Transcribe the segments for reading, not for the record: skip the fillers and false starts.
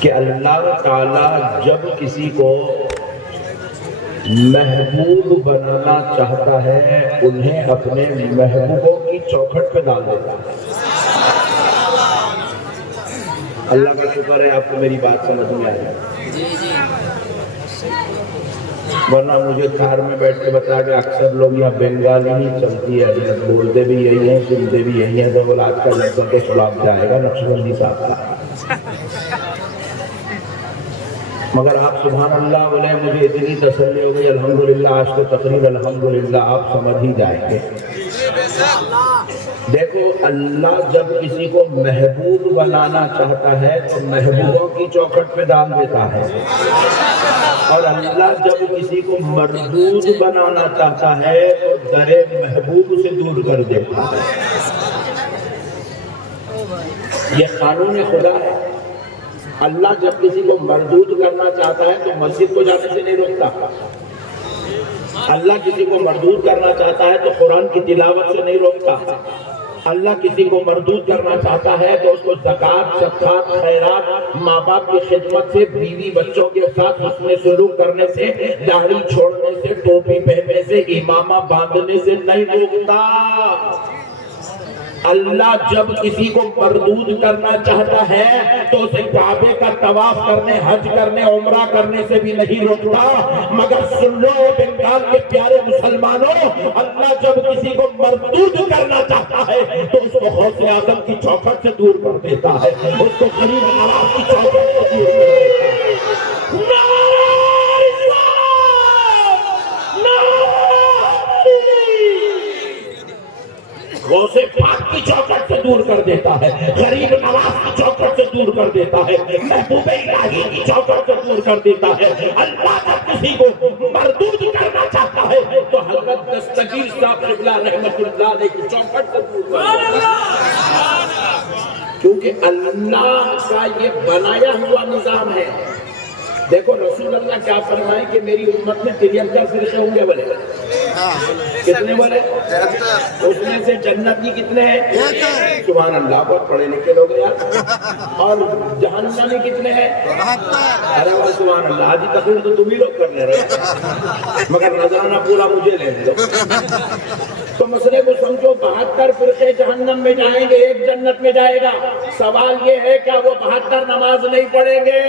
کہ اللہ تعالی جب کسی کو محبوب بنانا چاہتا ہے انہیں اپنے محبوبوں کی چوکھٹ پہ ڈال دیتا ہے۔ اللہ کا شکر ہے آپ کو میری بات سمجھ میں آئی، ورنہ مجھے کار میں بیٹھ کے بتا کہ اکثر لوگ یہاں بنگالی ہی چلتی ہے، بولتے بھی یہی ہیں سنتے بھی یہی ہیں، تو بولا آج کا لڑکوں کے خلاف جائے گا نقشبندی صاحب کا۔ مگر آپ سبحان اللہ بولے مجھے اتنی تسلی ہو گئی الحمدللہ، آج کے تقریر الحمدللہ آپ سمجھ ہی جائیں گے۔ دیکھو اللہ جب کسی کو محبوب بنانا چاہتا ہے تو محبوبوں کی چوکھٹ پہ ڈال دیتا ہے، اور اللہ جب کسی کو مردود بنانا چاہتا ہے تو در محبوب سے دور کر دیتا ہے۔ یہ قانون خدا ہے۔ اللہ جب کسی کو مردود کرنا چاہتا ہے تو مسجد کو جانے سے نہیں روکتا، اللہ کسی کو مردود کرنا چاہتا ہے تو قرآن کی تلاوت سے نہیں روکتا، اللہ کسی کو مردود کرنا چاہتا ہے تو اس کو زکوٰۃ، صدقات، خیرات، ماں باپ کی خدمت سے، بیوی بچوں کے ساتھ حسن سلوک کرنے سے، داڑھی چھوڑنے سے، ٹوپی پہننے سے، امامہ باندھنے سے نہیں روکتا۔ اللہ جب کسی کو مردود کرنا چاہتا ہے تو اسے کعبے کا طواف کرنے، حج کرنے، عمرہ کرنے سے بھی نہیں روکتا۔ مگر سن لو بنگال کے پیارے مسلمانوں، اللہ جب کسی کو مردود کرنا چاہتا ہے تو اس کو غوث اعظم کی چوکھٹ سے دور کر دیتا ہے، اس کو غریب نواز کی چوکھٹ سے دور کر دیتا ہے۔ غوث پاک کی چوکھٹ سے دور کر دیتا ہے، غریب نواز کی چوکھٹ سے دور کر دیتا ہے، محبوب الہی کی چوکھٹ سے دور کر دیتا ہے۔ اللہ جب کسی کو مردود کرنا چاہتا ہے تو حضرت دستگیر صاحب قبلہ رحمت اللہ علیہ کی چوکھٹ سے دور کر دیتا ہے، کیونکہ اللہ کا یہ بنایا ہوا نظام ہے۔ دیکھو رسول اللہ کیا فرمائے کہ میری امت میں 73 فرقے ہوں گے، بولے کتنے بولے؟ اس میں سے جنتی کتنے ہیں؟ سبحان اللہ، بہت پڑھے لکھے لوگ ہیں یار۔ اور جہنمی کتنے ہیں؟ ارے سبحان اللہ، آج تقریر تو تم ہی لوگ کر لے رہے، مگر نذرانہ پورا مجھے لے لو۔ تو مسئلے کو سمجھو، 72 فرقے جہنم میں جائیں گے، ایک جنت میں جائے گا۔ سوال یہ ہے کیا وہ 72 نماز نہیں پڑھیں گے؟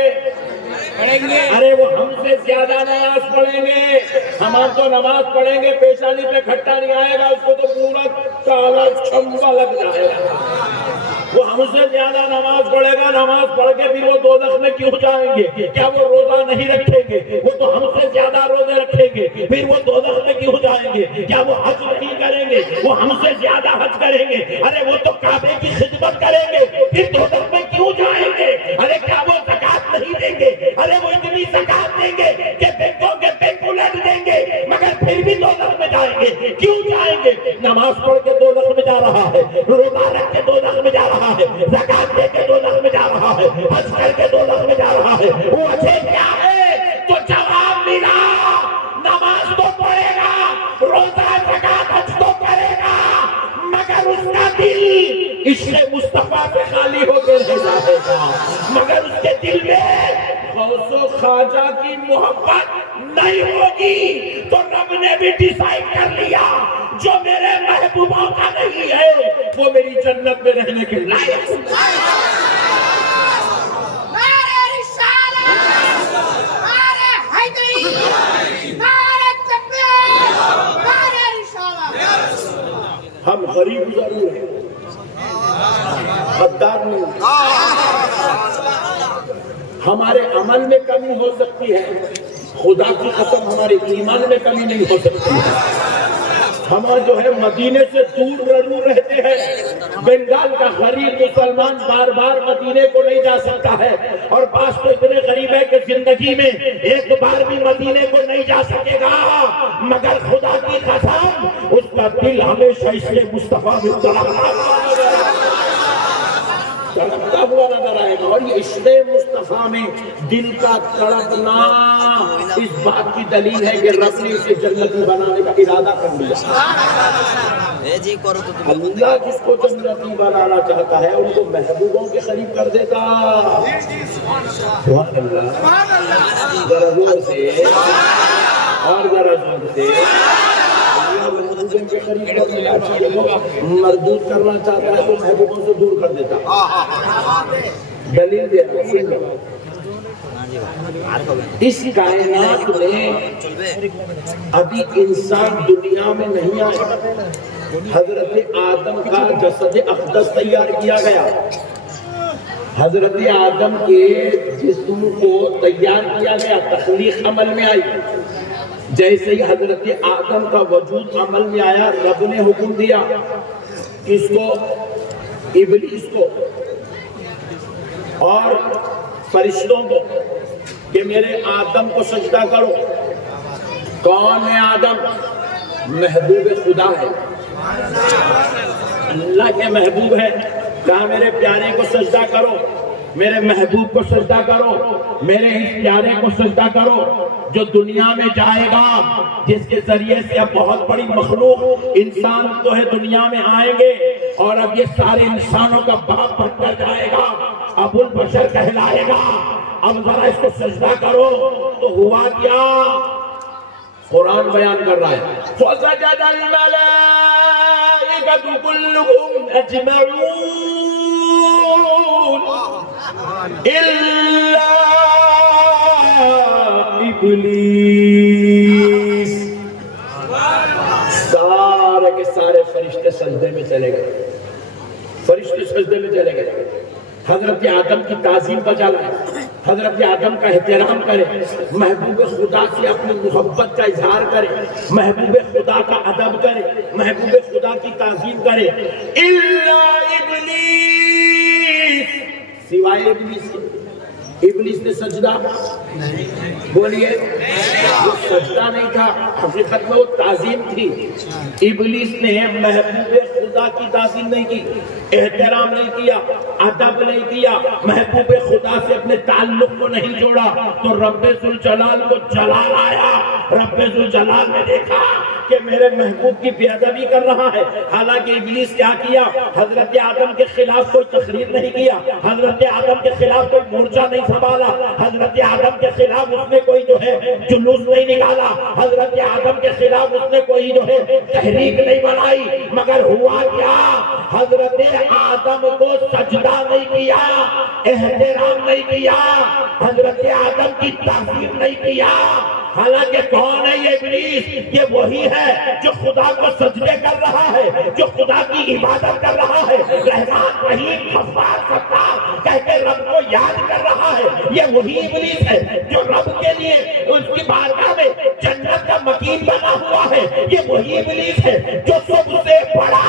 ارے وہ ہم سے زیادہ نماز پڑھیں گے، ہم تو نماز پڑھیں گے، پیشانی پہ کھٹا نہیں آئے گا، اس کو تو پورا کالا چھمبا لگ جائے گا۔ وہ ہم سے زیادہ نماز پڑھے گا، نماز پڑھ کے پھر وہ دوزخ میں کیوں جائیں گے؟ کیا وہ روزہ نہیں رکھیں گے؟ وہ تو ہم سے زیادہ روزے رکھیں گے، پھر وہ دوزخ میں کیوں جائیں گے؟ کیا وہ حج نہیں کریں گے؟ وہ ہم سے زیادہ حج کریں گے، ارے وہ تو کعبے کی خدمت کریں گے، پھر دوزخ میں کیوں جائیں گے؟ ارے کیا وہ زکوٰۃ نہیں دیں گے؟ ارے وہ اتنی زکوٰۃ دیں گے کہ بینکوں کے بینک الٹ دیں گے، مگر پھر بھی دوزخ میں جائیں گے۔ کیوں جائیں گے؟ نماز پڑھ کے دوزخ میں جا رہا ہے، روزہ رکھ کے دوزخ میں جا رہا ہے، زکوٰۃ دے کے دوزخ میں جا رہا ہے، حج کر کے دوزخ میں جا رہا ہے۔ وہ وجہ کیا ہے؟ تو جواب ملا، نماز تو پڑھے گا، روزہ زکوٰۃ حج تو کرے گا، مگر اس کا دل عشق مصطفیٰ سے خالی ہو کے رہ جائے گا، مگر اس کے دل میں غوث و خواجہ کی محبت نہیں ہوگی۔ تو رب نے بھی ڈیسائیڈ کر لیا جو میرے محبوبوں کا نہیں ہے وہ میری جنت میں رہنے کے لائق ہم غریب ضرور ہیں، غدار نہیں، ہمارے عمل میں کمی ہو سکتی ہے، خدا کی قسم ہمارے ایمان میں کمی نہیں ہو سکتی ہے۔ ہم جو ہے مدینے سے دور ضرور رہتے ہیں، بنگال کا غریب مسلمان بار بار مدینے کو نہیں جا سکتا ہے، اور بعض تو اتنے غریب ہے کہ زندگی میں ایک بار بھی مدینے کو نہیں جا سکے گا، مگر خدا کی قسم اس کا دل ہمیشہ اس کے مصطفیٰ میں تڑپتا ہوا نظر آئے گا۔ اور یہ عشق مصطفیٰ میں دل کا تڑپنا اس بات کی دلیل ہے کہ رب نے اسے جنتی بنانے کا ارادہ کر لیا۔ اللہ جس کو جنتی بنانا چاہتا ہے ان کو محبوبوں کے قریب کر دیتا۔ سبحان اللہ، ذرا زور سے اور ذرا زور سے مردود کرنا چاہتا ہے تو محبوبوں سے دور کر دیتا. دلیل دے رہا اس کائنات میں ابھی انسان دنیا میں نہیں آیا. حضرت آدم کا جسد اقدس تیار کیا گیا، حضرت آدم کے جسم کو تیار کیا گیا، تخلیق عمل میں آئی. جیسے ہی حضرت آدم کا وجود عمل میں آیا، رب نے حکم دیا کس کو؟ ابلیس کو اور فرشتوں کو کہ میرے آدم کو سجدہ کرو. کون ہے آدم؟ محبوب خدا ہے، اللہ کے محبوب ہے. کہا میرے پیارے کو سجدہ کرو، میرے محبوب کو سجدہ کرو، میرے اس پیارے کو سجدہ کرو جو دنیا میں جائے گا، جس کے ذریعے سے اب بہت بڑی مخلوق انسان تو ہے دنیا میں آئیں گے، اور اب یہ سارے انسانوں کا باپ بن کر جائے گا، ابو البشر کہلائے گا. اب ذرا اس کو سجدہ کرو. تو ہوا کیا؟ قرآن بیان کر رہا ہے فَسَجَدَ الْمَلَائِكَةُ كُلُّهُمْ أَجْمَعُونَ إِلَّا إِبْلِيسَ. سارے کے سارے فرشتے سجدے میں چلے گئے، فرشتے سجدے میں چلے گئے. حضرت آدم کی تعظیم بجا لائے، حضرت آدم کا احترام کرے، محبوب خدا سے اپنی محبت کا اظہار کرے، محبوب خدا کا ادب کرے، محبوب خدا کی تعظیم کرے. الا ابلیس، سوائے ابلیس کے. ابلیس نے سجدہ بولیے، وہ سجدہ نہیں تھا، حقیقت میں وہ تعظیم تھی. ابلیس نے محبوب خدا کی تعظیم نہیں کی، احترام نہیں کیا، ادب نہیں کیا، محبوب خدا سے اپنے تعلق کو نہیں جوڑا. تو رب ذوالجلال کو جلال آیا. رب ذوالجلال نے دیکھا کہ میرے محبوب کی بے ادبی کر رہا ہے. حالانکہ ابلیس کیا کیا؟ حضرت آدم کے خلاف کوئی تقریر نہیں کیا، حضرت آدم کے خلاف کوئی مورچہ نہیں سنبھالا، حضرت آدم کے خلاف اس نے کوئی جو ہے جلوس نہیں نکالا، حضرت آدم کے خلاف اس نے کوئی جو ہے تحریک نہیں بنائی. مگر ہوا کیا؟ حضرت آدم کو سجدہ نہیں کیا، احترام نہیں کیا، حضرت آدم کی تعظیم نہیں کیا. حالانکہ کون ہے یہ ابلیس؟ یہ وہی ہے جو خدا کو سجدے کر رہا ہے، جو خدا کی عبادت کر رہا ہے، رحمان رحیم غفار ستار کہہ کے رب کو یاد کر رہا ہے. یہ وہی ابلیس ہے جو رب کے لیے اس کی بارگاہ میں جنت کا مکین بنا ہوا ہے. یہ وہی ابلیس ہے جو سب سے بڑا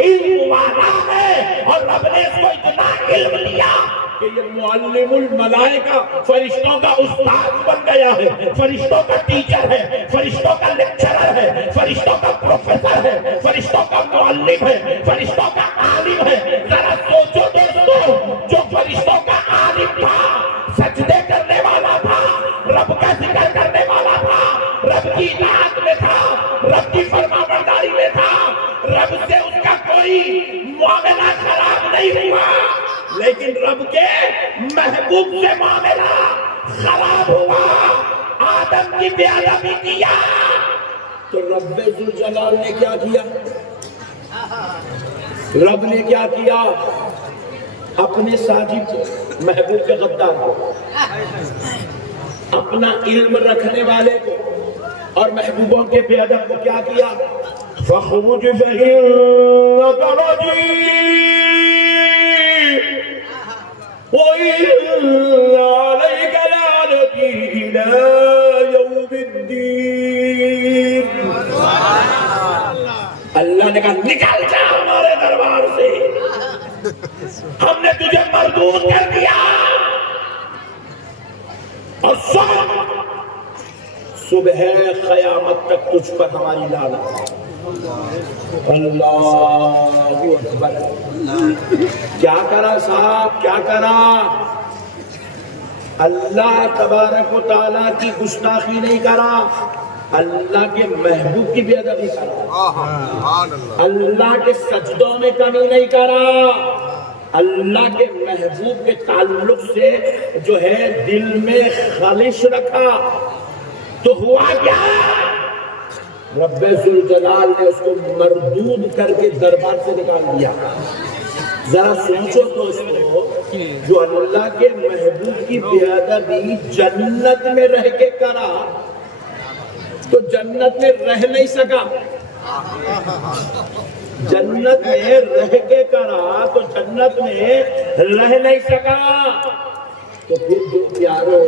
علم والا ہے، اور رب نے اس کو اتنا علم دیا کہ یہ معلم الملائکہ، فرشتوں کا استاد بن گیا ہے، فرشتوں کا ٹیچر ہے، فرشتوں کا لیکچرر ہے، فرشتوں کا پروفیسر ہے، فرشتوں کا معلم ہے، فرشتوں کا عالم ہے. ذرا سوچو دوستو، جو فرشتوں کا عالم تھا، سجدے کرنے والا تھا، رب کا ذکر کرنے والا تھا، رب کی اطاعت میں تھا، رب کی فرما برداری میں تھا، رب سے اس کا کوئی معاملہ خراب نہیں ہوا، لیکن رب کے محبوب سے معاملہ خراب ہوا، آدم کی بے ادبی کیا. تو رب ذوالجلال نے کیا کیا؟ رب نے کیا کیا؟ اپنے ساجد کو، محبوب کے غدار کو، اپنا علم رکھنے والے کو اور محبوبوں کے بے ادب کو کیا کیا؟ فَخْرُجْ فَإِنَّكَ رَجِيمٌ وَإِنَّ عَلَيْكَ لَعْنَتِي إِلَىٰ يَوْمِ الدِّينِ. اللہ نے کہا نکل جا ہمارے دربار سے، ہم نے تجھے مردود کر دیا. اور صبح قیامت تک تجھ پر ہماری لعنت. اللہ اکبر. کیا کرا صاحب، کیا کرا؟ اللہ تبارک و تعالیٰ کی گستاخی نہیں کرا، اللہ کے محبوب کی بے ادبی کرا، اللہ کے سجدوں میں کمی نہیں کرا، اللہ کے محبوب کے تعلق سے جو ہے دل میں خالص رکھا تو ہوا کیا؟ رب ذوالجلال نے اس کو مردود کر کے دربار سے نکال دیا۔ ذرا سوچو دوستو، جو اللہ کے محبوب کی بے جنت میں رہ کے کرا تو جنت میں رہ نہیں سکا، جنت میں رہ کے کرا تو جنت میں رہ نہیں سکا، تو پھر جو پیارو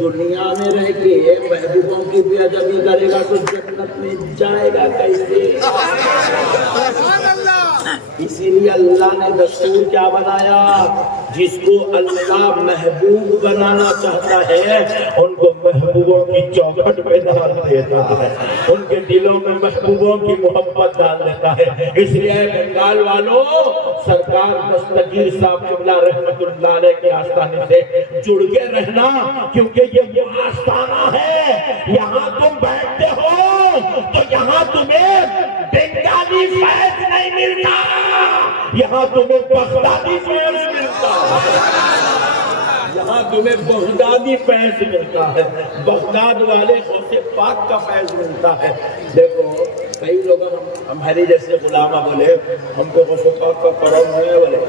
دنیا میں رہ کے محبوبوں کی بے ادبی کرے گا تو جنت میں جائے گا کیسے؟ اسی لیے اللہ نے دستور کیا بنایا؟ جس کو اللہ محبوب بنانا چاہتا ہے ان کو محبوبوں کی چوکھٹ پہ ڈال دیتا ہے، ان کے دلوں میں محبوبوں کی محبت ڈال دیتا ہے۔ اس لیے بنگال والوں، سرکار دستگیر صاحب قبلہ رحمت اللہ علیہ کے آستانے سے جڑ کے رہنا، کیونکہ یہ وہ آستانہ ہے، یہاں تم بیٹھتے ہو تو یہاں تمہیں بنگالی فیض نہیں ملتا، یہاں تمہیں بغدادی فیض ملتا ہے، یہاں تمہیں بغدادی فیض ملتا ہے، بغداد والے غوث پاک کا فیض ملتا ہے۔ دیکھو کئی لوگ ہمارے جیسے غلامہ بولے ہم کو غوث پاک کا کرم ہے، بولے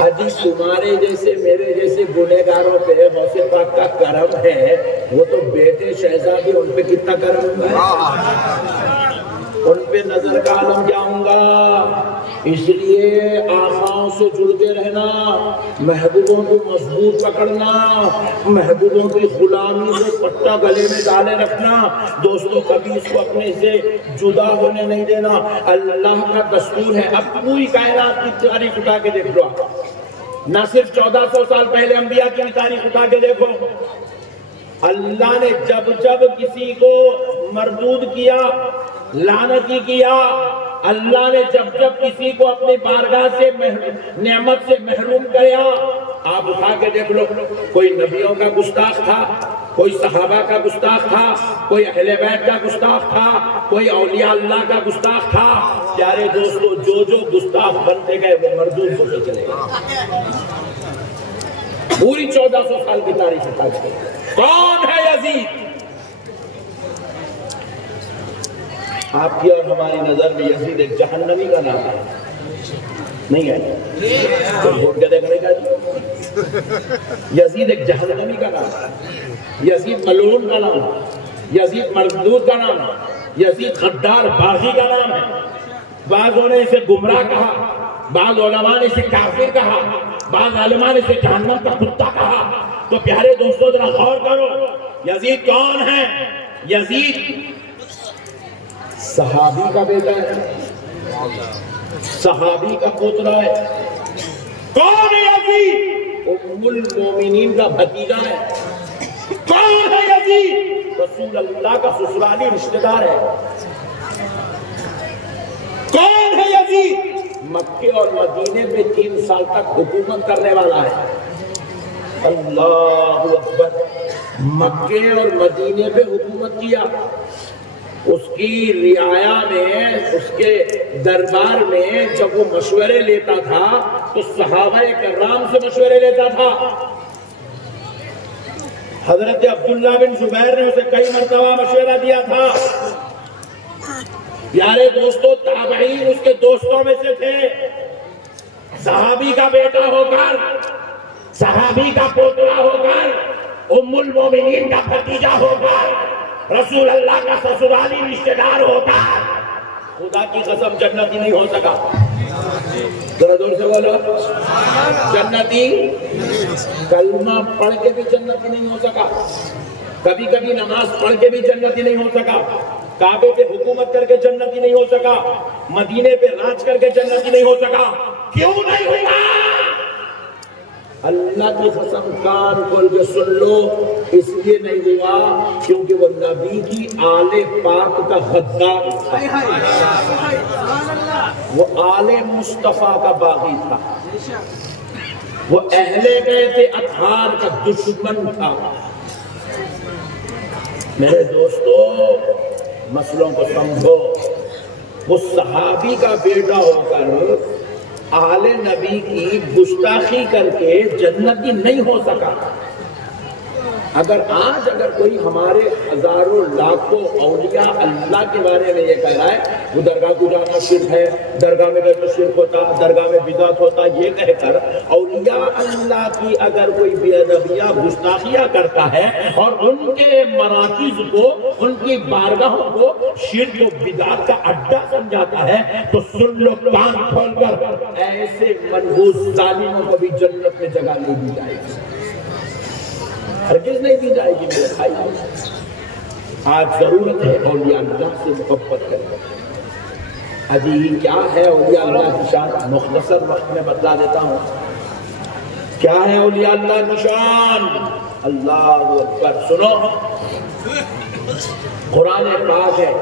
حجی تمہارے جیسے میرے جیسے گنہگاروں پہ غوث پاک کا کرم ہے، وہ تو بیٹے شہزادی ان پہ کتنا کرم ہے، ان پہ نظر کا عالم جاؤں گا۔ اس لیے آقاؤں سے جڑتے رہنا، محبوبوں کو مضبوط پکڑنا، محبوبوں کی غلامی سے پٹا گلے میں ڈالے رکھنا، دوستوں کبھی اس کو اپنے سے جدا ہونے نہیں دینا، اللہ کا دستور ہے۔ اب پوری کائنات کی تاریخ اٹھا کے دیکھ لو، نہ صرف 1400 سال پہلے انبیاء کی تاریخ اٹھا کے دیکھو، اللہ نے جب جب کسی کو مردود کیا، لعنتی کیا، اللہ نے جب جب کسی کو اپنی بارگاہ سے نعمت سے محروم کیا، آپ اٹھا کے دیکھ لو، کوئی نبیوں کا گستاخ تھا، کوئی صحابہ کا گستاخ تھا، کوئی اہل بیت کا گستاخ تھا، کوئی اولیاء اللہ کا گستاخ تھا۔ پیارے دوستو، جو جو گستاخ بنتے گئے وہ مردود ہوتے چلے گئے۔ پوری 1400 سال کی تاریخ اٹھا کے کون ہے یزید؟ آپ کی اور ہماری نظر میں یزید ایک جہنمی کا نام ہے، نہیں ہے؟ تو ووٹ کے دیکھنے کا جی، یزید ایک جہنمی کا نام ہے، یزید ملعون کا نام ہے، یزید مردود کا نام ہے، یزید غدار باغی کا نام ہے۔ بعضوں نے اسے گمراہ کہا، بعض علماء نے اسے کافر کہا، بعض علماء نے اسے جہنم کا کتا کہا۔ تو پیارے دوستو ذرا غور کرو، یزید کون ہے؟ یزید صحابی کا بیٹا ہے، صحابی کا پوترا ہے۔ کون ہے یزید؟ ام المومنین کا بھتیجا ہے۔ کون ہے یزید؟ رسول اللہ کا سسرالی رشتہ دار ہے۔ کون ہے یزید؟ مکے اور مدینے میں 3 سال تک حکومت کرنے والا ہے۔ اللہ اکبر، مکے اور مدینے پہ حکومت کیا، اس کی رعایا میں، اس کے دربار میں جب وہ مشورے لیتا تھا تو صحابہ کرام سے مشورے لیتا تھا۔ حضرت عبداللہ بن زبیر نے اسے کئی مرتبہ مشورہ دیا تھا۔ پیارے دوستو، تابعین اس کے دوستوں میں سے تھے۔ صحابی کا بیٹا ہو کر، صحابی کا پوترا ہو کر، ام المومنین کا بھتیجا ہو کر، رسول اللہ کا سسرالی رشتہ دار ہوتا، خدا کی قسم جنتی نہیں ہو سکا۔ ذرا دور سے بولو، جنتی کلمہ پڑھ کے بھی جنتی نہیں ہو سکا، کبھی کبھی نماز پڑھ کے بھی جنتی نہیں ہو سکا، کعبے پہ حکومت کر کے جنتی نہیں ہو سکا، مدینے پہ راج کر کے جنتی نہیں ہو سکا۔ کیوں نہیں ہوگا؟ اللہ کی قسم کان کھول کے سن لو، اس لیے نہیں ہوا کیونکہ وہ نبی کی آل پاک کا غدار تھا، وہ آل مصطفیٰ کا باغی تھا، وہ اہل بیت اطہار کا دشمن تھا۔ میرے دوستو، مسئلوں کو سمجھو، وہ صحابی کا بیٹا ہو کر آل نبی کی گستاخی کر کے جنتی نہیں ہو سکا۔ اگر کوئی ہمارے ہزاروں لاکھوں اولیاء اللہ کے بارے میں یہ کہہ رہا ہے وہ درگاہ کو جانا شرک ہے، درگاہ میں گئے تو شرک ہوتا، درگاہ میں بدعت ہوتا، یہ کہہ کر اولیاء اللہ کی اگر کوئی بے ادبیاں گستاخیاں کرتا ہے اور ان کے مراکز کو، ان کی بارگاہوں کو شرک و بدعت کا اڈا سمجھاتا ہے تو سن لو کان کھول کر، ایسے منحوس ظالموں کو بھی جنت میں جگہ نہیں دی جائے گی، ہرگز نہیں دی جائے گی میرے بھائی۔ آج ضرورت ہے اولیاء اللہ سے محبت کریں۔ عجیب کیا ہے اولیاء اللہ کی شان، مختصر وقت میں بتلا دیتا ہوں کیا ہے اولیاء اللہ کی شان۔ اللہ اکبر، سنو، قرآن پاک ہے،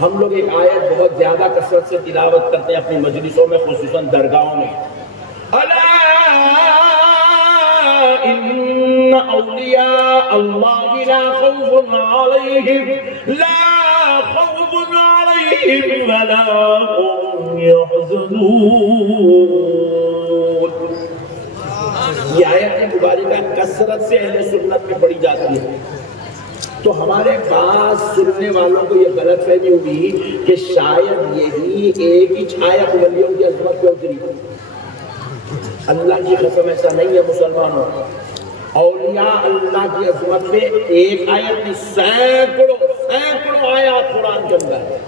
ہم لوگ ایک آیت بہت زیادہ کثرت سے تلاوت کرتے ہیں اپنی مجلسوں میں، خصوصاً درگاہوں میں۔ ان اولیاء اللہ لا خوف علیہم ولا هم يحزنون۔ یہ آیت مبارکہ کثرت سے اہل سنت میں پڑھی جاتی ہے، تو ہمارے پاس سننے والوں کو یہ غلط فہمی ہوئی کہ شاید یہی ایک ہی آیت ولیوں کی عظمت پہ اتری۔ اللہ کی قسم ایسا نہیں ہے مسلمانوں، اولیاء اللہ کی عظمت میں ایک آیت نہیں، سینکڑوں آیات قرآن کے اندر ہے،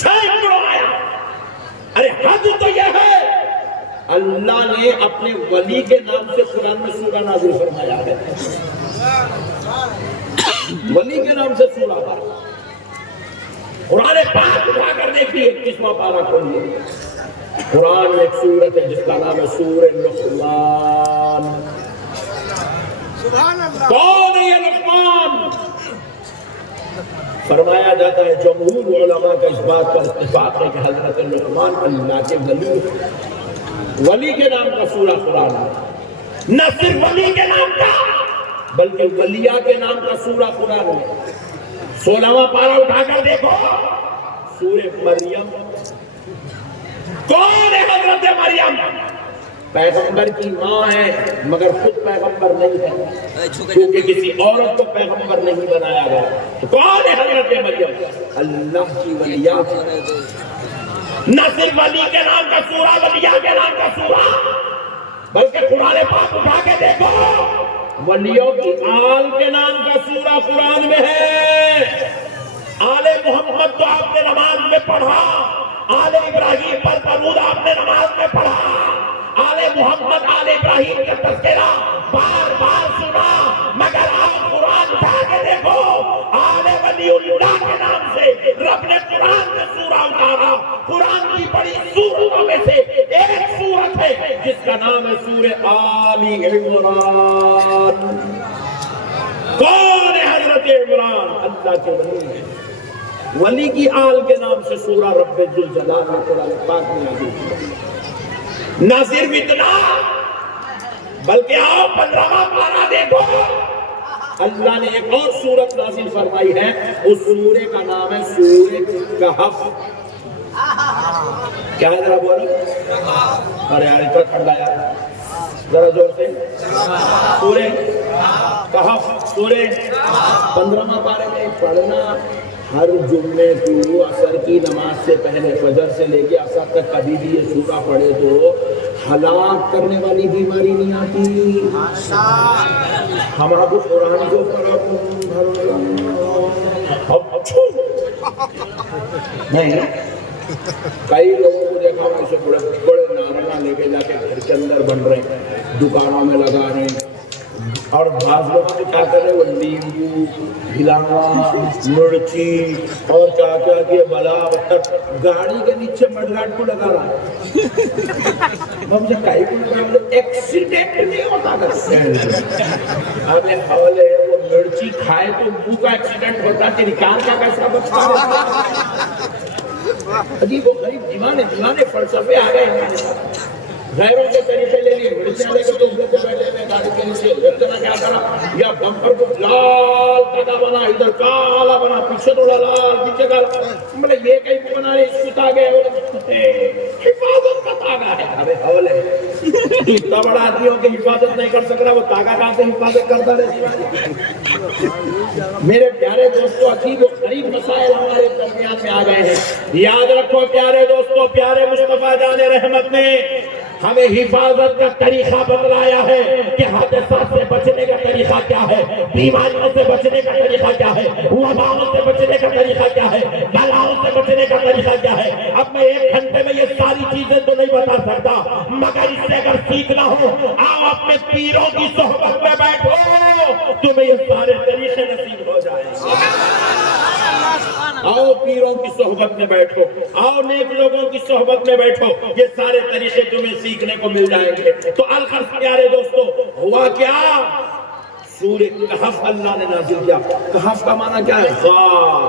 سینکڑوں آیات۔ ارے حد تو یہ ہے اللہ نے اپنے ولی کے نام سے قرآن میں سورہ نازل فرمایا ہے، ولی کے نام سے سورہ ہے۔ قرآن پاک اٹھا کر دیکھیے 21واں پارہ کھولیے، قرآن میں ایک سورت ہے جس کا نام ہے سورہ لقمان۔ سبحان اللہ، کون ہے یہ لقمان؟ فرمایا جاتا ہے جمہور علماء کا اس بات پر اتفاق ہے کہ حضرت لقمان اللہ کے ولی، ولی کے نام کا سورہ قرآن ہے، نہ صرف ولی کے نام کا بلکہ ولیہ کے نام کا سورہ قرآن ہے۔ 16واں پارہ اٹھا کر دیکھو، سورہ مریم۔ کون ہے حضرت مریم؟ پیغمبر کی ماں ہے مگر خود پیغمبر نہیں ہے، کیونکہ کسی عورت کو پیغمبر نہیں بنایا گیا۔ تو کون ہے حضرت مریم؟ اللہ کی ولیہ، نہ صرف ولی کے نام کا سورہ، ولیہ کے نام کا سورہ، بلکہ قرآن پاک اٹھا کے دیکھو ولیوں کی آل کے نام کا سورہ قرآن میں ہے۔ آل محمد تو آپ نے نماز میں پڑھا، آل ابراہیم پر درود آپ نے نماز میں پڑھا، آل محمد آل ابراہیم کا تذکرہ بار بار سنا، مگر آپ قرآن اٹھا کے دیکھو آل ولی اللہ کے نام سے رب نے قرآن میں سورہ اتارا۔ قرآن کی بڑی سورتوں میں سے ایک سورت ہے جس کا نام ہے سورہ آل عمران۔ کون ہے حضرت عمران؟ اللہ کے ولی ہے، ولی کی آل کے نام سے سورہ رب ذوالجلال میں قرآن پاک میں نازل کی۔ نہ صرف اتنا بلکہ آپ 15واں پارہ دیکھو، اللہ نے ایک اور سورت نازل فرمائی ہے، اس سورے کا نام ہے سورہ کہف۔ کیا ہے ذرا بولو؟ ارے یار اتنا ٹھنڈا یار، ذرا زور سے، سورہ کہف، سورہ 15واں پارے میں پڑھنا ہر جمعے کو عصر کی نماز سے پہلے، فجر سے لے کے عصر تک کبھی بھی یہ سورہ پڑھے تو ہلاک کرنے والی بیماری نہیں آتی۔ ہمارا کو قرآن کو نہیں، کئی لوگوں کو دیکھا ہوں اسے بڑے بڑے ناریاں لے کے جا کے گھر کے اندر بن رہے ہیں، دکانوں میں لگا رہے ہیں، اور بعض لوگ کیا کر رہے ہیں وہ نیمبو، ہلاوا، مرچی اور کیا کیا کہ بلا بطر گاڑی کے نیچے مڈگاٹ کو لگا رہا ہے۔ ہم سے کئی کو لگا رہا ہے، ایکسیڈنٹ نہیں ہوتا کرتے ہیں۔ ہمیں حوالے وہ مرچی کھائے تو منہ کا ایکسیڈنٹ ہوتا، تیری کان کا کیسا بچتا ہے؟ عجیب و غریب دیوانے فلسفے آ گئے ہیں، غیروں کے طریقے لے لیے، مرچیں لے کے تو اوپر پہ بیٹھے ہوئے گاڑی کے نیچے، اتنا کیا کرا یا بمپر کو لال کالا بنا، ادھر کالا بنا، پیچھے تھوڑا لال، پیچھے کالا، مطلب یہ کہیں کو بنا رہے، اس کتا گئے، حفاظت کا تاغا ہے. ابے حول ہے, تو اتنا بڑا آدمی ہو کہ حفاظت نہیں کر سک رہا, وہ تاغا کہاں سے حفاظت کرتا رہے. میرے پیارے دوستو, عجیب و غریب مسائل ہمارے درمیان میں آ گئے ہیں. یاد رکھو پیارے دوستو, پیارے مصطفیٰ جان رحمت نے ہمیں حفاظت کا طریقہ بتلایا ہے کہ حادثات سے بچنے کا طریقہ کیا ہے, بیماریوں سے بچنے کا طریقہ کیا ہے, وباؤں سے بچنے کا طریقہ کیا ہے, بلاؤں سے بچنے کا طریقہ کیا ہے. اب میں 1 گھنٹے میں یہ ساری چیزیں تو نہیں بتا سکتا, مگر اس سے اگر سیکھنا ہو, آؤ اپنے پیروں کی صحبت میں بیٹھو, تمہیں یہ سارے طریقے نصیب ہو جائیں. آؤ پیروں کی صحبت میں بیٹھو, آؤ نیک لوگوں کی صحبت میں بیٹھو, یہ سارے طریقے تمہیں سیکھنے کو مل جائیں گے. تو الغرض پیارے دوستو, ہوا کیا, سورہ کہف اللہ نے نازل کیا. کہف کا معنی کیا ہے؟ غار.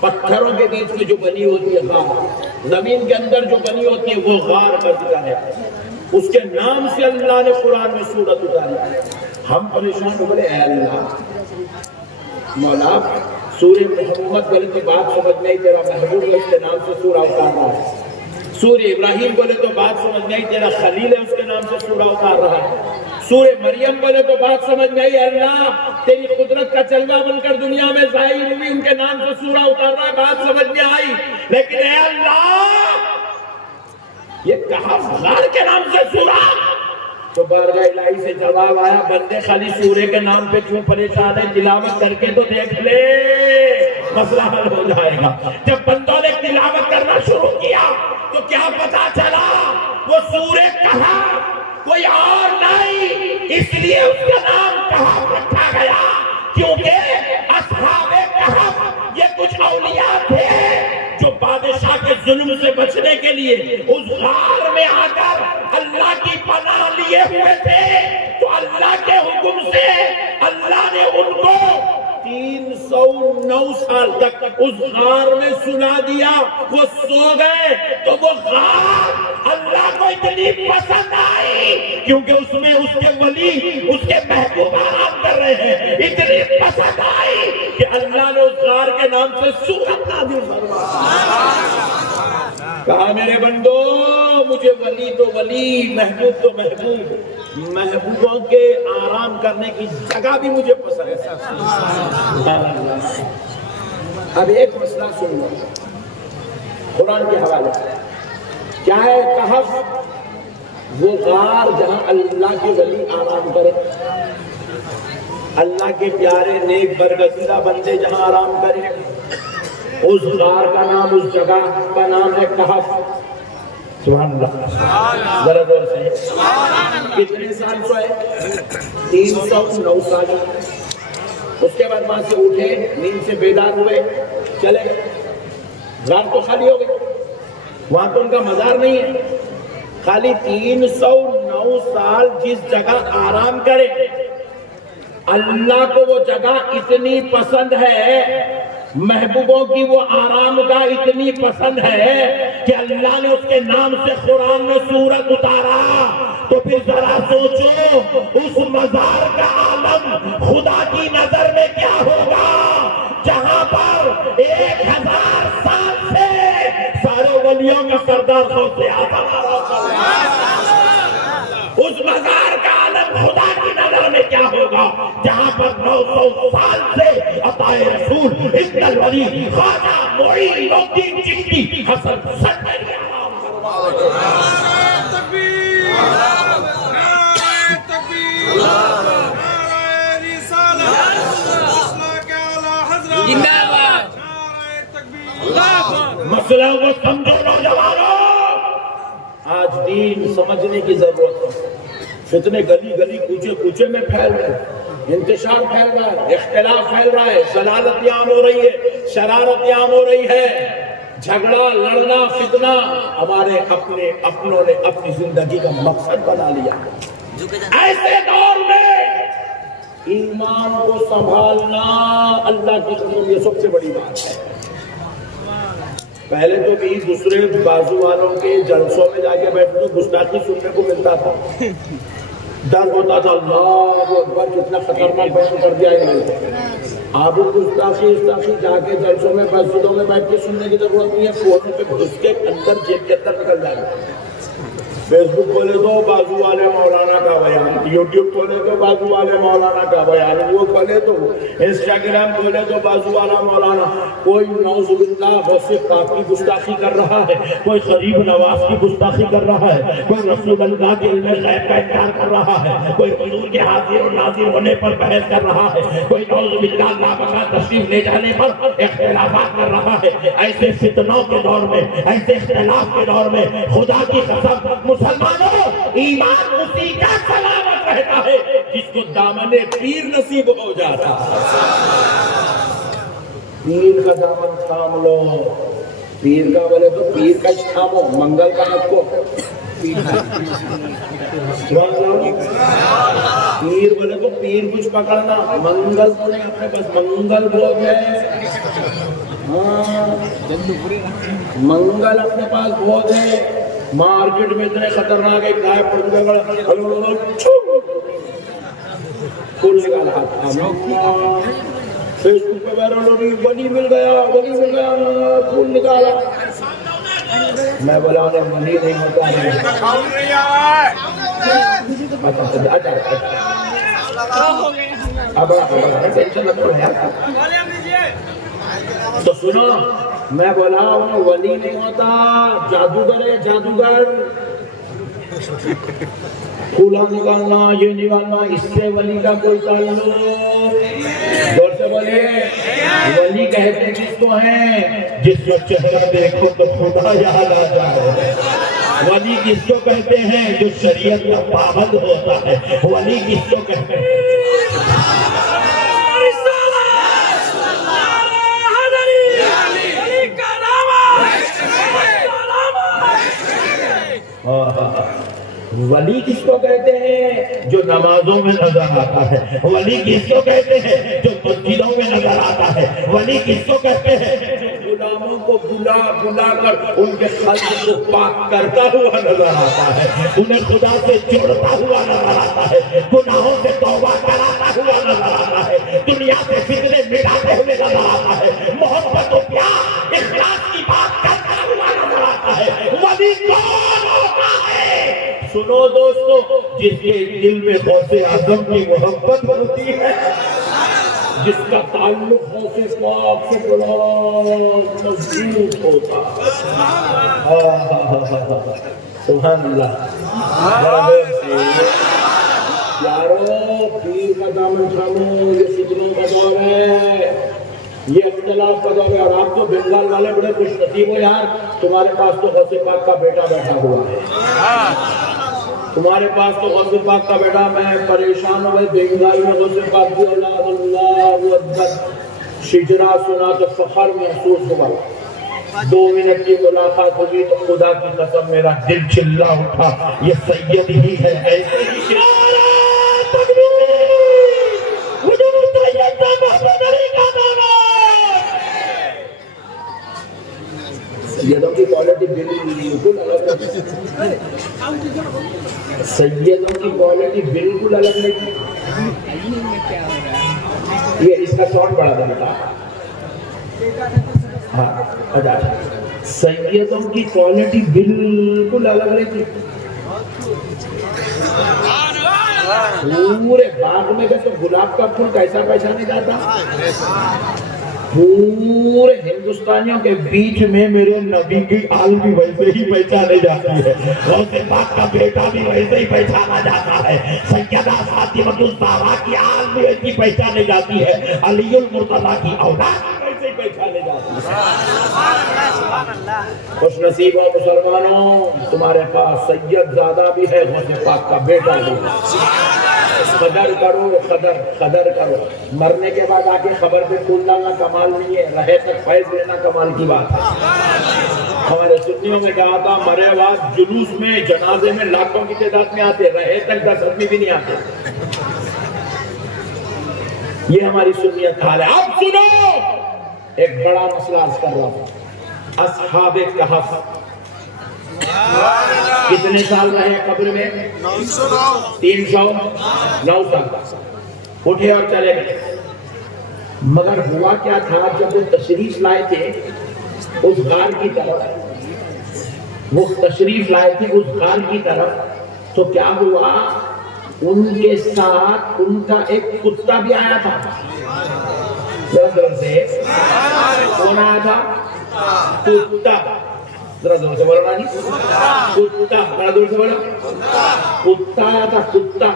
پتھروں کے بیچ میں جو بنی ہوتی ہے غار, زمین کے اندر جو بنی ہوتی ہے وہ غار کا ذکر ہے. اس کے نام سے اللہ نے قرآن میں سورت اتاری. ہم پریشان ہو گئے, اے اللہ مولا, سورہ محمد بولے تو بات سمجھ نہیں, تیرا محبوب ہے اس کے نام سے سورہ اتار رہا ہے. سورہ ابراہیم بولے تو بات سمجھ نہیں, تیرا خلیل ہے اس کے نام سے سورہ اتار رہا ہے. سورہ مریم بولے تو بات سمجھ نہیں, اللہ تیری قدرت کا چلوا بن کر دنیا میں ظاہر ہوئی, ان کے نام سے سورہ اتار رہا ہے, بات سمجھ میں آئی. لیکن اے اللہ, یہ کہف غار کے نام سے سورہ, تو بارگاہ الہی سے جواب آیا, بندے خالی سورے کے نام پہ کیوں پریشان ہے, تلاوت کر کے تو دیکھ لے, مسئلہ حل ہو جائے گا. جب بندوں نے تلاوت کرنا شروع کیا تو کیا پتا چلا, وہ سورہ کہف کوئی اور نہیں, اس لیے اس کا نام کہف رکھا گیا, کیونکہ اصحاب کہف یہ کچھ اولیاء تھے جو بادشاہ کے ظلم سے بچنے کے لیے اس غار میں آ کر اللہ کی پناہ لیے ہوئے تھے. تو اللہ کے حکم سے اللہ نے ان کو 309 سال تک اس غار میں سلا دیا. وہ سو گئے تو وہ غار اللہ کو اتنی پسند آئی, کیونکہ اس میں اس کے ولی, اس کے محبوب آرام کر رہے ہیں, اتنی پسند آئی کہ اللہ نے اس غار کے نام سے سورت نازل فرمائی. کہا میرے بندو, مجھے ولی تو ولی, محبوب تو محبوب, محبوبوں کے آرام کرنے کی جگہ بھی مجھے پسند ہے. اب ایک مسئلہ سن لو قرآن کے حوالے سے. کیا ہے کہف؟ وہ غار جہاں اللہ کے ولی آرام کرے, اللہ کے پیارے نیک برگزیدہ بندے جہاں آرام کرے, اس غار کا نام, اس جگہ کا نام ہے کہف. سبحان اللہ, ذرا دور سے. کتنے سال سوئے؟ 309 سال. اس کے بعد وہاں سے اٹھے, نیند سے بیدار ہوئے, چلے گئے. غار تو خالی ہو گئی, وہاں تو ان کا مزار نہیں ہے. خالی 309 سال جس جگہ آرام کرے, اللہ کو وہ جگہ اتنی پسند ہے, محبوبوں کی وہ آرام گاہ اتنی پسند ہے کہ اللہ نے اس کے نام سے قرآن میں سورت اتارا. تو پھر ذرا سوچو, اس مزار کا عالم خدا کی نظر میں کیا ہوگا, جہاں پر 1000 سال سے سارے ولیوں کا سردار غوث اعظم اس مزار کا عالم خدا کی نظر میں کیا ہوگا, جہاں پر 900 سال سے عطائے رسول ابن الولی خواجہ معین الدین چشتی حسن سنبری آرام فرمائے. تکبیر, نعرہ تکبیر, نعرہ رسالت, اسلام کے اعلیٰ حضرت, زندہ باد, نعرہ تکبیر. مسئلہ کو سمجھو نوجوانوں, آج دین سمجھنے کی ضرورت ہے. فتنے گلی گلی کوچے کوچے میں پھیل رہے ہیں, انتشار پھیل رہا ہے, اختلاف پھیل رہا ہے, ضلالت عام ہو رہی ہے, شرارت عام ہو رہی ہے, جھگڑا لڑنا فتنہ ہمارے اپنوں نے اپنی زندگی کا مقصد بنا لیا. ایسے دور میں ایمان کو سنبھالنا اللہ کی قسم یہ سب سے بڑی بات ہے. پہلے تو بھی دوسرے بازو والوں کے جلسوں میں جا کے بیٹھے تو گستاخی سننے کو ملتا تھا, ڈر ہوتا تھا, اللہ اکبر کتنا خطرناک بیان کر دیا ہے. اب گستاخی جا کے جلسوں میں مسجدوں میں بیٹھ کے سننے کی ضرورت نہیں ہے, فون پہ گھس کے اندر جیب کے اندر نکل جائے گا. فیس بک کھولے تو بازو والے مولانا کا بیان، یوٹیوب کھولے تو بازو والے مولانا کا بیان، وہ کھولے تو انسٹاگرام کھولے تو بازو والا مولانا، کوئی نعوذ باللہ غوث پاک کی گستاخی کر رہا ہے، کوئی غریب نواز کی گستاخی کر رہا ہے، کوئی رسول اللہ کے علم غیب کا انکار کر رہا ہے، کوئی حضور کے حاضر و ناظر ہونے پر بحث کر رہا ہے، کوئی نعوذ باللہ اللہ بقا تشریف لے جانے پر اختلافات کر رہا ہے۔ ایسے فتنوں کے دور میں، ایسے اختلاف کے دور میں خدا کی قسم مسلمانوں، ایمان اسی کا سلامت رہتا ہے جس کو دامن پیر نصیب ہو جاتا ہے۔ پیر کا دامن تھام لو، پیر کا بولے تو پیر کا تھامو، منگل کا آپ کو پیر بولے تو پیر کچھ پکڑنا، منگل تو نہیں، اپنے پاس منگل بہت ہے، منگل اپنے پاس بہت ہے۔ مارکیٹ میں اتنے خطرناک ایک گائے پڑھنے فیس بک پہ وائرل ہو رہی، ولی مل گیا، ولی مل گیا، پھول نکالا۔ میں بولا انہیں ولی نہیں ہوتا ہے، تو سنو، میں بولا انہیں ولی نہیں ہوتا، جادوگر ہے، جادوگر۔ پھولا نکالنا، یہ نکالنا، اس سے ولی کا کوئی تعلق زور سے بولے۔ ولی کہتے جس کو ہیں جس کو چہرہ دیکھو تو خدا یاد آ جائے۔ ولی کس کو کہتے ہیں جو شریعت کا پابند ہوتا ہے۔ ولی کس کو کہتے ہیں؟ ولی کس کو کہتے ہیں جو نمازوں میں نظر آتا ہے۔ ولی کس کو کہتے ہیں جو مسجدوں میں نظر آتا ہے۔ ولی کس کو کہتے ہیں جو غلاموں کو بلا بلا کر ان کے قلب کو پاک کرتا ہوا نظر آتا ہے، انہیں خدا سے جوڑتا ہوا نظر آتا ہے، گناہوں سے توبہ کراتا ہوا نظر آتا ہے، دنیا سے فتنے مٹاتے ہوئے نظر آتا ہے، محبت و پیار اخلاص کی بات کرتا ہوا نظر آتا ہے۔ ولی کون ہوتا ہے؟ سنو دوستو، جس کے دل میں غوث اعظم کی محبت ہوتی ہے، جس کا تعلق غوث پاک سے بڑا مضبوط ہوتا ہے۔ سبحان اللہ۔ یارو، پیر کا دامن تھامو، یہ فتنوں کا دور ہے، یہ اختلاف کا دور ہے، اور آپ تو بنگال والے بڑے خوش نصیب ہو یار، تمہارے پاس تو غوث پاک کا بیٹا بیٹھا ہوا ہے، تمہارے پاس تو غوث پاک کا بیٹا۔ میں پریشان ہوں، بنگال میں غوث پاک کی اولاد، اللہ اکبر، شجرا سنا تو فخر محسوس ہوا۔ 2 منٹ کی ملاقات ہوگی تو خدا کی قسم میرا دل چلا اٹھا، یہ سید ہی ہے، ایسے ہی سیدوں کی کوالٹی بالکل الگ ہے، سیدوں کی کوالٹی بالکل الگ نہیں۔ یہ اس کا ساؤنڈ بڑا تھا بیٹا، ہاں اچھا، سیدوں کی کوالٹی بالکل الگ نہیں۔ پورے باغ میں گئے تو گلاب کا پھول کیسا پہچانے جاتا؟ پورے ہندوستانیوں کے بیچ میں میرے نبی کی آل بھی ویسے ہی پہچانے جاتی ہے، غوث پاک کا بیٹا بھی ویسے ہی پہچانا جاتا ہے، سیدہ فاطمہ الزہرا کی آل بھی ویسے پہچانے جاتی ہے، علی المرتضیٰ کی اولاد بھی ویسے ہی پہچانے جاتی ہے۔ خوش نصیب ہو مسلمانوں، تمہارے پاس سید زادہ بھی ہے، غوث پاک کا بیٹا بھی ہے۔ قدر کرو، قدر کرو۔ مرنے کے بعد آ کے خبر پہ پھول ڈالنا کمال نہیں ہے، رہے تک فیض لینا کمال کی بات ہے۔ ہمارے سنیوں میں کہا تھا مرے بعد جلوس میں، جنازے میں لاکھوں کی تعداد میں آتے، رہے تک 10 آدمی بھی نہیں آتے۔ یہ ہماری سنیت حال ہے۔ اب سنو، ایک بڑا مسئلہ عرض کر رہا ہوں۔ اصحاب کہف کتنے سال رہے قبر میں؟ 309 سال، اٹھے اور چلے گئے۔ مگر ہوا کیا تھا، جب وہ تشریف لائے تھے اس غار کی طرف، وہ تشریف لائے تھے اس غار کی طرف، تو کیا ہوا، ان کے ساتھ ان کا ایک کتا بھی آیا تھا. ذرا زور سے، کون آیا تھا؟ کتا. ذرا زور سے بولو نا جی، کتا. ذرا زور سے بولو، کتا آیا تھا، کتا.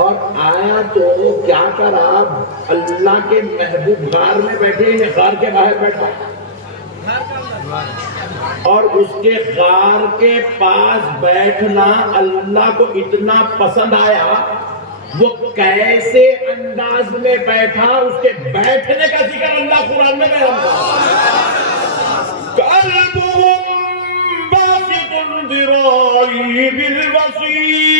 اور آیا تو کیا کرا، اللہ کے محبوب غار میں بیٹھے ہیں، غار کے باہر بیٹھا، اور اس کے غار کے پاس بیٹھنا اللہ کو اتنا پسند آیا، وہ کیسے انداز میں بیٹھا، اس کے بیٹھنے کا ذکر اللہ قرآن میں بیان کرتا ہے. قلبهم باسط ذراعيه بالوصيد.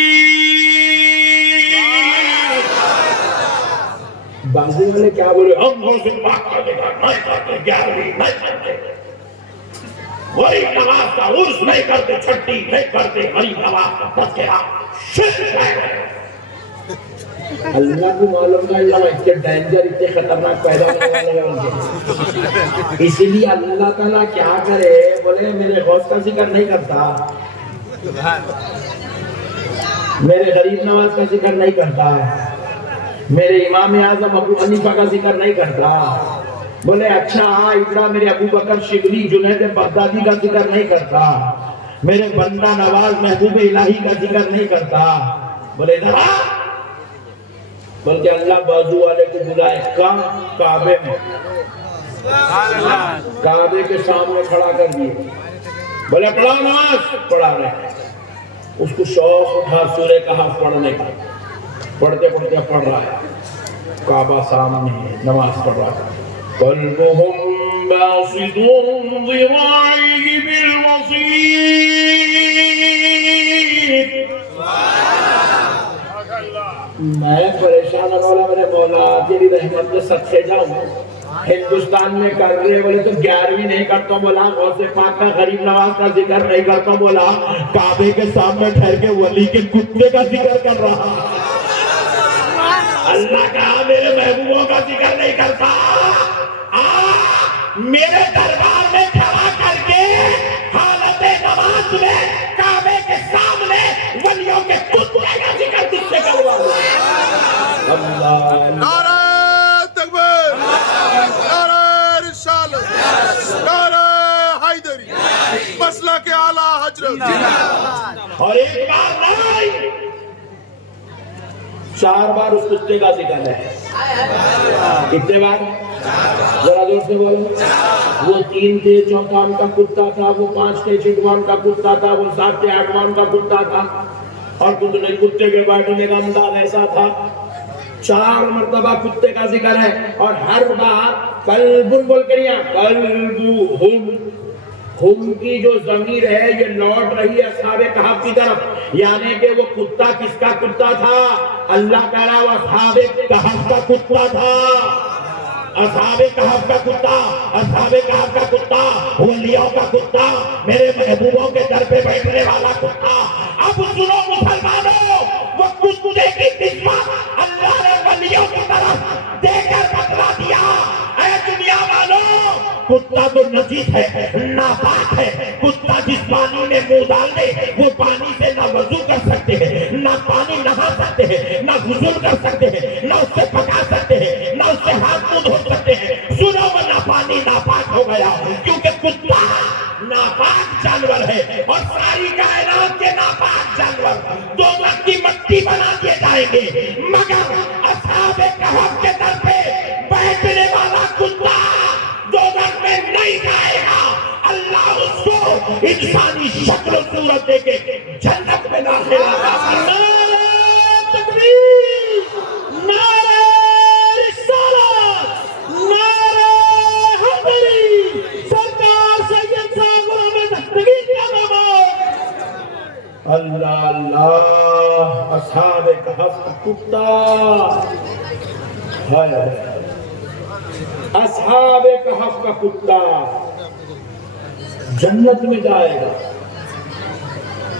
بازی والے کیا بولے، ہم وہ سے پاک کا ذکر نہیں کرتے، 11ویں نہیں کرتے، وہی نماز کا عرس نہیں کرتے، چھٹی نہیں کرتے، غریب نواز کا تذکرہ شرک ہے. اللہ کو معلوم ہے اللہ اتنے ڈینجر، اتنے خطرناک پیدا ہونے والے ہیں ان کے. اسی لیے اللہ تعالیٰ کیا کرے، بولے میرے غوث کا ذکر نہیں کرتا، میرے غریب نواز کا ذکر نہیں کرتا، میرے امام اعظم ابو حنیفہ کا ذکر نہیں کرتا. بولے اچھا اتنا میرے ابو بکر شبلی جنید بغدادی کا ذکر نہیں کرتا، میرے بندہ نواز محبوب الہی کا ذکر نہیں کرتا. بولے ذرا، بلکہ اللہ بازو والے کو بلائے کعبے میں، کعبے کے سامنے کھڑا کر دیے. بولے پڑھا نماز، پڑھا رہے. اس کو شوق اٹھا سورہ کہف پڑھنے کا، پڑھتے پڑھتے پڑھ رہا ہے، کعبہ سامنے ہے، نماز پڑھ رہا ہے. قلبهم باسط ذراعيه بالوصيد. میں پریشان مولا، میرے مولا تیری رحمت سے صدقے جاؤں. ہندوستان میں کر رہے بولے تو 11ویں نہیں کرتا ہوں بولا، غوث پاک کا غریب نواز کا ذکر نہیں کرتا ہوں بولا، کعبے کے سامنے ٹھہر کے ولی کے کتے کا ذکر کر رہا. اللہ کا میرے محبوبوں کا ذکر نہیں کرتا. میرے دربار میں کھڑا کر کے حالت نماز میں کعبے کے سامنے ولیوں کے کتے کا ذکر تجھ سے کروا رہا. نعرہ تکبیر، نعرہ رسالت، نعرہ حیدری، مسلک اعلیٰ حضرت. اور ایک بار نہیں، 4 بار اس کتے کا ذکر ہے. کتنے بار؟ ذرا زور سے بولو. وہ 3 تھے، چوتھا ان کا کتا تھا، وہ 5 تھے، 6واں ان کا کتا تھا، وہ 7 تھے، 8واں ان کا کتا تھا، اور کچھ نہیں، کتے کے بیٹھنے کا انداز ایسا تھا. 4 مرتبہ کتے کا ذکر ہے، اور ہر بار قلب بول کر یہاں قلبہم، ہم کی جو ضمیر ہے یہ لوٹ رہی ہے اصحاب کہف کی طرف، یعنی کہ وہ کتا کس کا کتا تھا؟ اللہ تعالیٰ وہ اصحاب کہف کا کتا تھا. اصحاب کہف کا کتا، اصحاب کہف کا کتا، ولیوں کا کتا، میرے محبوبوں کے در پہ بیٹھنے والا کتا. اب سنو مسلمانوں، وہ کتے کی نسبت اللہ نے ولیوں کی طرف دے کر بتلا دیا. اے دنیا والوں، کتا تو نجیس ہے، ناپاک ہے. کتا جس پانی میں منہ ڈال دے وہ پانی سے نہ وضو کر سکتے ہیں، نہ پانی نہا سکتے ہیں، نہ غسل کر سکتے ہیں، نہ اس سے پکا سکتے ہیں، نہ اس سے ہاتھ منہ دھو سکتے ہیں. سنو وہ ناپانی ناپاک ہو گیا، کیونکہ کتا ناپاک جانور ہے، اور ساری کائنات کے ناپاک جانور دوزخ کی مٹی بنا دیے جائیں گے، مگر اصحاب کہف کے در پہ بیٹھنے والا کتا دوزخ میں نہیں جائے گا. اللہ اس کو انسانی شکل و صورت دے کے جنت میں داخل ہوگا. نعرہ تکبیر، نعرہ رسالت، نعرہ حیدری، سرکار سید صاحب احمد تقی کا نام. اللہ اللہ، اصحاب کہف کا کتا، اصحاب کہف کا کتا جنت میں جائے گا.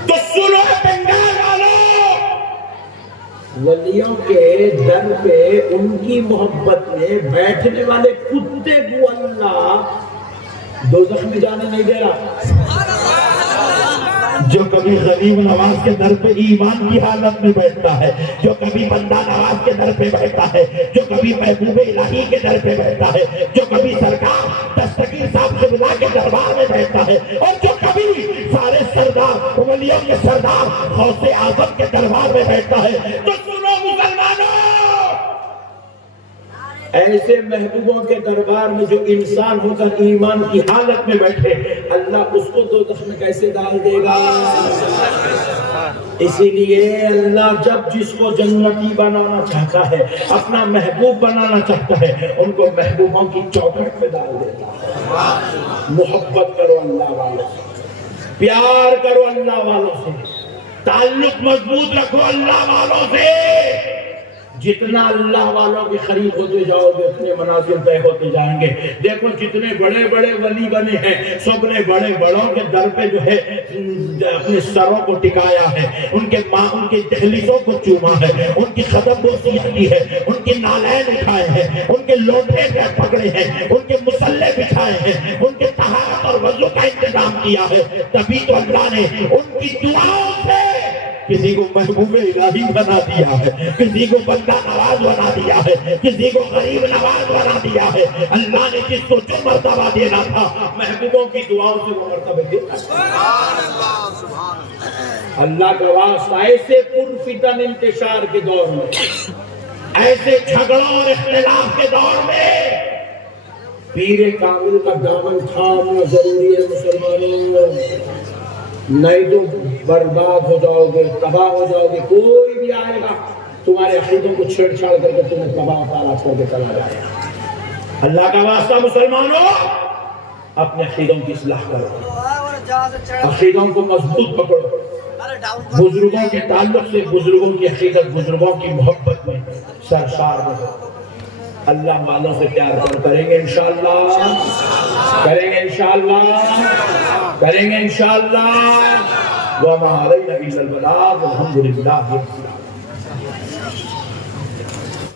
تو سنو بنگال والوں، ولیوں کے در پہ ان کی محبت میں بیٹھنے والے کتے کو اللہ دوزخ میں جانے نہیں دے رہا. جو کبھی غریب نواز کے در پہ ایمان کی حالت میں بیٹھتا ہے، جو کبھی بندہ نواز کے در پہ بیٹھتا ہے، جو کبھی محبوب الہی کے در پہ بیٹھتا ہے، جو کبھی سرکار دستگیر صاحب قبلہ کے دربار میں بیٹھتا ہے، اور جو کبھی سارے سردار ولیوں کے سردار غوث اعظم کے دربار میں بیٹھتا ہے، تو سنو مسلمانوں، ایسے محبوبوں کے دربار میں جو انسان ہو کر ایمان کی حالت میں بیٹھے، اللہ اس کو دوزخ میں کیسے ڈال دے گا؟ اسی لیے اللہ جب جس کو جنتی بنانا چاہتا ہے، اپنا محبوب بنانا چاہتا ہے، ان کو محبوبوں کی چوکھٹ میں ڈال دیتا ہے۔ محبت کرو اللہ والوں سے، پیار کرو اللہ والوں سے، تعلق مضبوط رکھو اللہ والوں سے۔ جتنا اللہ والوں کے قریب ہوتے جاؤ گے اتنے منازل طے ہوتے جائیں گے۔ دیکھو جتنے بڑے بڑے ولی بنے ہیں، سب نے بڑے بڑوں کے در پہ جو ہے اپنے سروں کو ٹکایا ہے، ان کے دہلیزوں کو چوما ہے، ان کی قدم بوسی کی ہے، ان کی نالین اٹھائے ہیں، ان کے لوٹے پکڑے ہیں، ان کے مسلح بچھائے ہیں، ان کے طہارت اور وضو کا انتظام کیا ہے۔ تبھی تو اللہ نے ان کی دعاؤں سے کسی کو محبوب الہی بنا دیا ہے، کسی کو بندہ نواز بنا دیا ہے، کسی کو غریب نواز بنا دیا ہے۔ اللہ نے جس کو جو مرتبہ دینا تھا، محبوبوں کی دعاؤں سے وہ مرتبہ دیتا ہے۔ اللہ کا واسطہ ایسے پرفتن انتشار کے دور میں، ایسے جھگڑوں اور اختلاف کے دور میں پیر کامل کا دامن تھامنا ضروری ہے مسلمانوں، نہیں تو برباد ہو جاؤ گے، تباہ ہو جاؤ گے۔ کوئی بھی آئے گا تمہارے عقیدوں کو چھیڑ چھاڑ کر کے تمہیں تباہ تاراج کر کے چلا جائے گا۔ اللہ کا واسطہ مسلمانوں، اپنے عقیدوں کی اصلاح کرو، عقیدوں کو مضبوط پکڑو، بزرگوں کے تعلق سے بزرگوں کی عقیدت، بزرگوں کی محبت میں سرشار رہو۔ اللہ والوں سے پیار کریں گے انشاءاللہ، کریں گے انشاءاللہ، کریں گے انشاءاللہ۔ وَمَا عَلَيْنَا إِلَّا الْبَلَاغُ وَالْحَمْدُ لِلَّهِ رَبِّ الْعَالَمِينَ۔